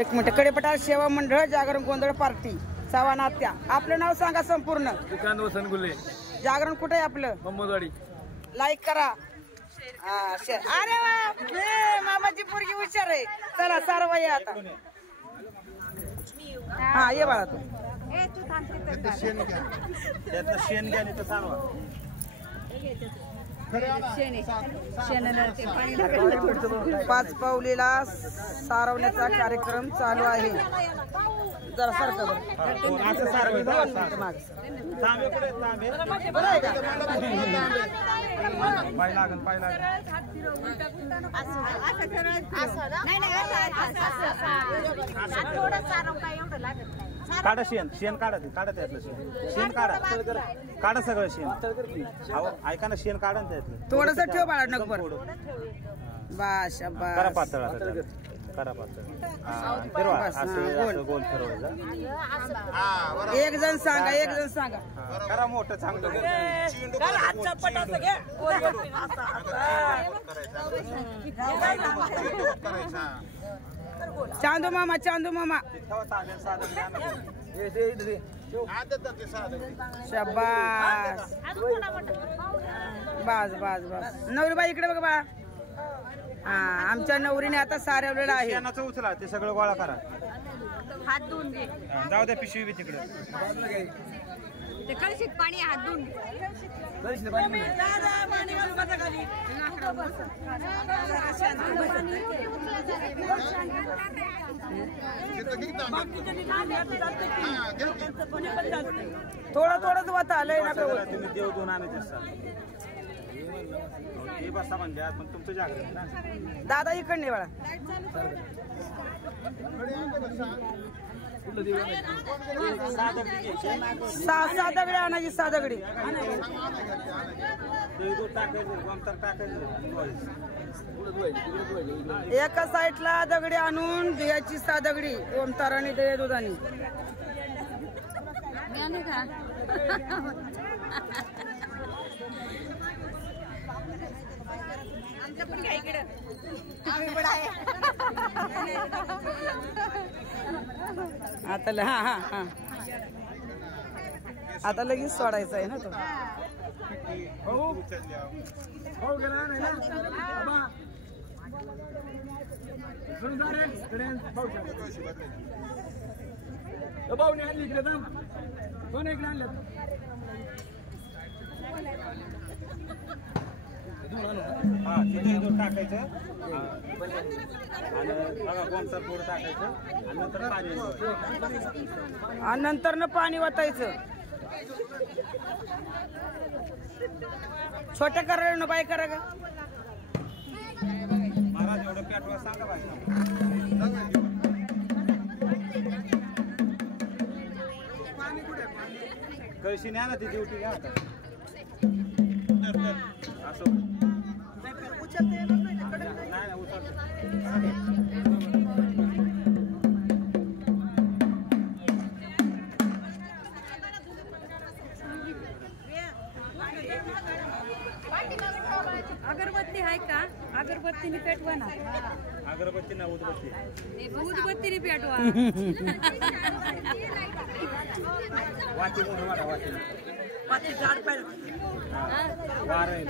एक मिनिट कडेपठार सेवा मंडळ जागरण गोंधळ पार्टी चव्हाण आत्या. आपलं नाव सांगा संपूर्ण. दुकान वसन गुले. जागरण कुठे आहे आपलं? मोहम्मदवाडी. लाईक करा. अरे वा मामाची पोरगी हुशार आहे. चला सारवा या आता. हा ये बाळा तू. शेण घ्या तर सांगा. पाच पावलीला सारवण्याचा कार्यक्रम चालू आहे. जरा सारखं पाय लागन पाय लागन. काढा शेण शेण काढा ते काढा त्यातलं शेण शेण काढा काढा सगळं शेण. ऐका ना शेण काढा ना त्यातलं. थोडस ठेव बाळा नगबर. बाश करा पातळ आता करा पातळ. फिरवा असं गोल फिरवायचं. एक जण सांगा एक जण सांगा. करा मोठं चांगलं. चांदू मामा चांदू मामा. शाबास. बस बस बस. नवरीबाई इकडे बघ बा. हा आमच्या नवरीने आता सारवलेलं आहे. शेणाचं उचला ते सगळं गोळा करा. हात धुवून घे. जाऊ द्या पिशवी बी तिकडे. ते कळशीत पाणी हात धुवून घे. थोडं थोडंच वाता आलंय ना. तुम्ही देव दोन आणायचे असतात. हे बसा म्हणजे पण तुमचं जागरण ना. दादा इकडे नाही बाळा. सहा दगडी आणायची. सहा दगडी एका साईडला दगडी आणून दुधाची. सहा दगडी ओमताराने दया दुधानी. आता हा हा हा आता लगेच सोडायचं आहे ना तो. हा तिथे टाकायचं आणि बघा गोमतर थोडं टाकायचं आणि नंतर पाणी. आणि नंतर न पाणी वाटायचं. छोट्या करा ना बाय करा का. महाराज एवढं पेटवा सांगा बाय. कळशी न्या ना ती ड्युटी घ्या आता. असं नाही उचलते. अगरबत्ती आहे का? अगरबत्तीने पेटवा ना. अगरबत्ती ना उदबत्ती. उदबत्तीने पेटवा. वाटी म्हणून वाटा वाटी. झाड पाहिजे. वार आहे.